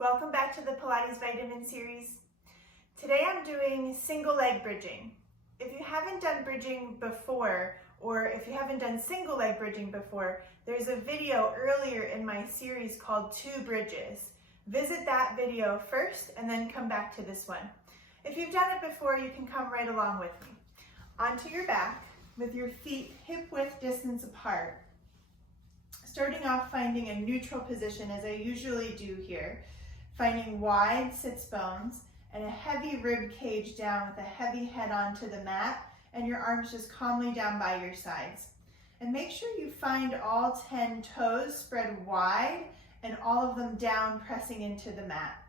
Welcome back to the Pilates Vitamin series. Today I'm doing single leg bridging. If you haven't done bridging before, or if you haven't done single leg bridging before, there's a video earlier in my series called 2 Bridges. Visit that video first and then come back to this one. If you've done it before, you can come right along with me. Onto your back with your feet hip width distance apart. Starting off finding a neutral position as I usually do here. Finding wide sits bones and a heavy rib cage down with a heavy head onto the mat and your arms just calmly down by your sides. And make sure you find all 10 toes spread wide and all of them down pressing into the mat.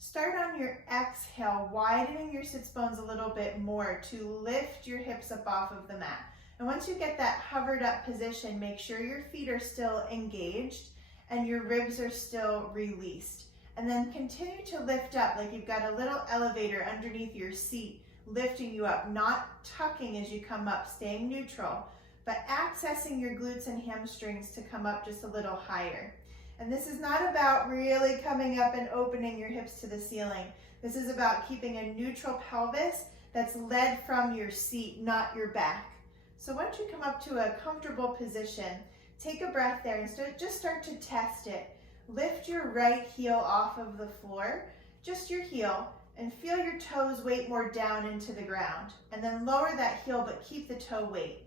Start on your exhale, widening your sits bones a little bit more to lift your hips up off of the mat. And once you get that hovered up position, make sure your feet are still engaged and your ribs are still released. And then continue to lift up like you've got a little elevator underneath your seat, lifting you up, not tucking as you come up, staying neutral, but accessing your glutes and hamstrings to come up just a little higher. And this is not about really coming up and opening your hips to the ceiling. This is about keeping a neutral pelvis that's led from your seat, not your back. So once you come up to a comfortable position, take a breath there and just start to test it. Lift your right heel off of the floor, just your heel, and feel your toes weight more down into the ground. And then lower that heel, but keep the toe weight.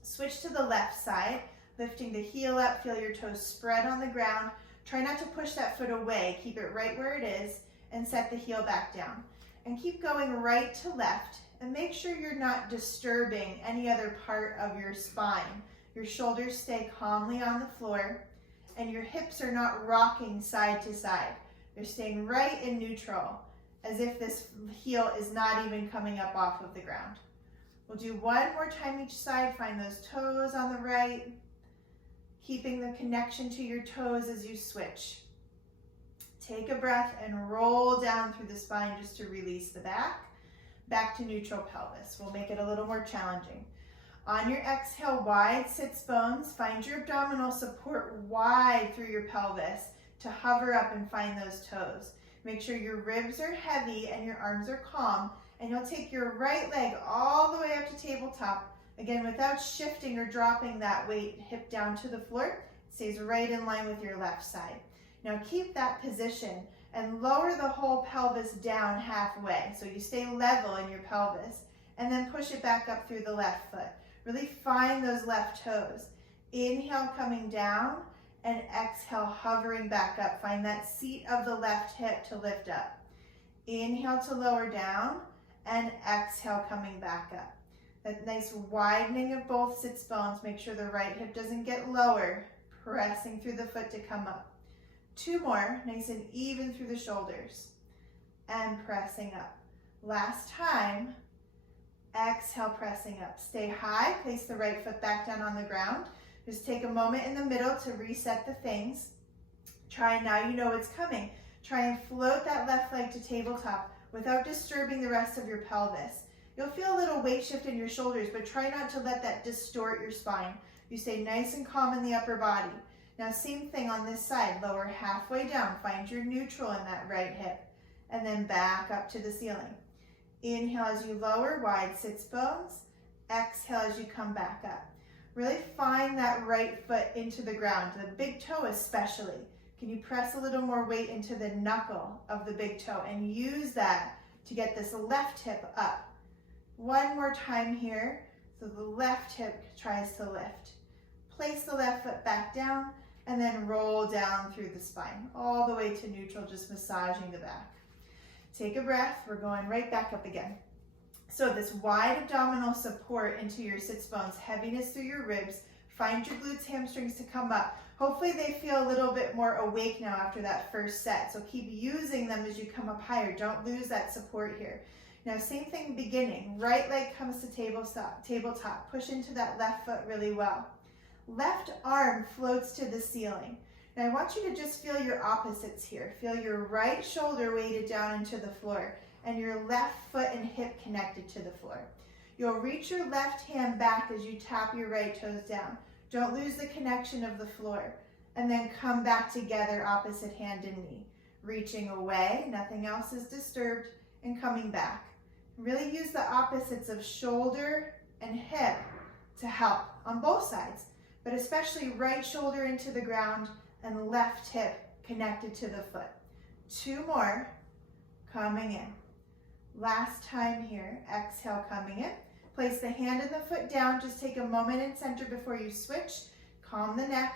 Switch to the left side, lifting the heel up, feel your toes spread on the ground. Try not to push that foot away, keep it right where it is, and set the heel back down. And keep going right to left, and make sure you're not disturbing any other part of your spine. Your shoulders stay calmly on the floor, and your hips are not rocking side to side. They're staying right in neutral, as if this heel is not even coming up off of the ground. We'll do one more time each side. Find those toes on the right, keeping the connection to your toes as you switch. Take a breath and roll down through the spine just to release the back. Back to neutral pelvis. We'll make it a little more challenging. On your exhale, wide sits bones. Find your abdominal support wide through your pelvis to hover up and find those toes. Make sure your ribs are heavy and your arms are calm, and you'll take your right leg all the way up to tabletop, again without shifting or dropping that weight hip down to the floor. It stays right in line with your left side. Now keep that position and lower the whole pelvis down halfway so you stay level in your pelvis, and then push it back up through the left foot. Really find those left toes. Inhale, coming down, and exhale, hovering back up. Find that seat of the left hip to lift up. Inhale to lower down, and exhale, coming back up. That nice widening of both sits bones. Make sure the right hip doesn't get lower, pressing through the foot to come up. 2 more, nice and even through the shoulders, and pressing up. Last time. Exhale, pressing up. Stay high, place the right foot back down on the ground. Just take a moment in the middle to reset the things. Try, now you know it's coming. Try and float that left leg to tabletop without disturbing the rest of your pelvis. You'll feel a little weight shift in your shoulders, but try not to let that distort your spine. You stay nice and calm in the upper body. Now same thing on this side, lower halfway down. Find your neutral in that right hip, and then back up to the ceiling. Inhale as you lower, wide sits bones. Exhale as you come back up. Really find that right foot into the ground, the big toe especially. Can you press a little more weight into the knuckle of the big toe and use that to get this left hip up? One more time here, so the left hip tries to lift. Place the left foot back down and then roll down through the spine, all the way to neutral, just massaging the back. Take a breath, we're going right back up again. So this wide abdominal support into your sits bones, heaviness through your ribs, find your glutes, hamstrings to come up. Hopefully they feel a little bit more awake now after that first set, so keep using them as you come up higher. Don't lose that support here. Now same thing beginning, right leg comes to tabletop, push into that left foot really well. Left arm floats to the ceiling. Now I want you to just feel your opposites here. Feel your right shoulder weighted down into the floor and your left foot and hip connected to the floor. You'll reach your left hand back as you tap your right toes down. Don't lose the connection of the floor. And then come back together, opposite hand and knee. reaching away, nothing else is disturbed, and coming back. Really use the opposites of shoulder and hip to help on both sides, but especially right shoulder into the ground and left hip connected to the foot. 2 more, coming in. Last time here, exhale, coming in. Place the hand and the foot down. Just take a moment in center before you switch. Calm the neck.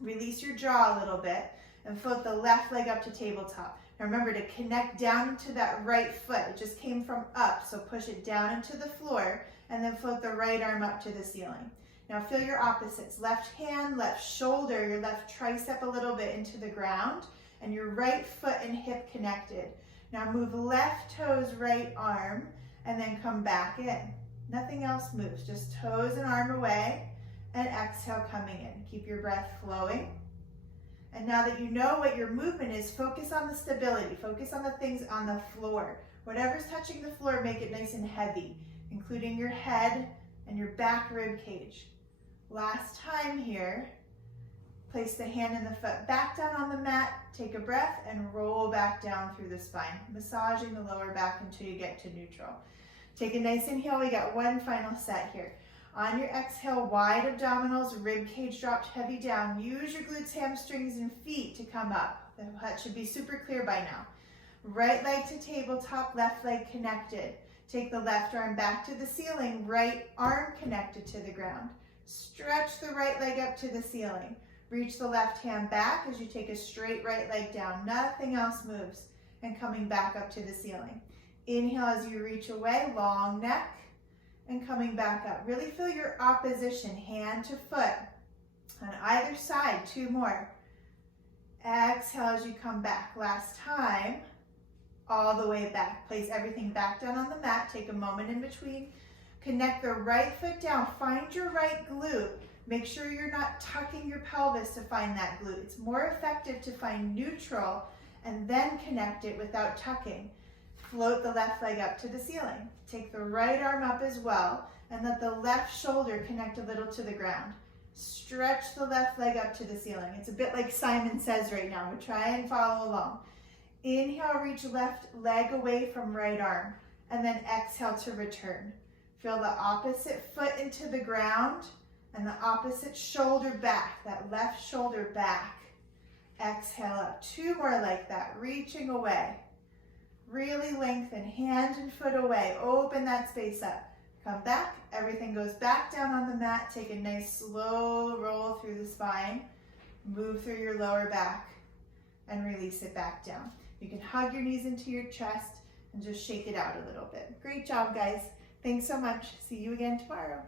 Release your jaw a little bit and float the left leg up to tabletop. Now remember to connect down into that right foot. It just came from up, so push it down into the floor and then float the right arm up to the ceiling. Now feel your opposites. Left hand, left shoulder, your left tricep a little bit into the ground, and your right foot and hip connected. Now move left toes, right arm, and then come back in. Nothing else moves, just toes and arm away, and exhale, coming in. Keep your breath flowing. And now that you know what your movement is, focus on the stability. Focus on the things on the floor. Whatever's touching the floor, make it nice and heavy, including your head and your back rib cage. Last time here, place the hand and the foot back down on the mat, take a breath, and roll back down through the spine, massaging the lower back until you get to neutral. Take a nice inhale. We got one final set here. On your exhale, wide abdominals, rib cage dropped heavy down. Use your glutes, hamstrings, and feet to come up. That should be super clear by now. Right leg to tabletop, left leg connected. Take the left arm back to the ceiling, right arm connected to the ground. Stretch the right leg up to the ceiling. Reach the left hand back as you take a straight right leg down. Nothing else moves. And coming back up to the ceiling. Inhale as you reach away, long neck. And coming back up. Really feel your opposition, hand to foot. On either side, 2 more. Exhale as you come back. Last time, all the way back. Place everything back down on the mat. Take a moment in between. Connect the right foot down. Find your right glute. Make sure you're not tucking your pelvis to find that glute. It's more effective to find neutral and then connect it without tucking. Float the left leg up to the ceiling. Take the right arm up as well and let the left shoulder connect a little to the ground. Stretch the left leg up to the ceiling. It's a bit like Simon Says right now, but try and follow along. Inhale, reach left leg away from right arm, and then exhale to return. Feel the opposite foot into the ground and the opposite shoulder back, that left shoulder back. Exhale up. 2 more like that, reaching away. Really lengthen, hand and foot away. Open that space up. Come back. Everything goes back down on the mat. Take a nice slow roll through the spine. Move through your lower back and release it back down. You can hug your knees into your chest and just shake it out a little bit. Great job, guys. Thanks so much. See you again tomorrow.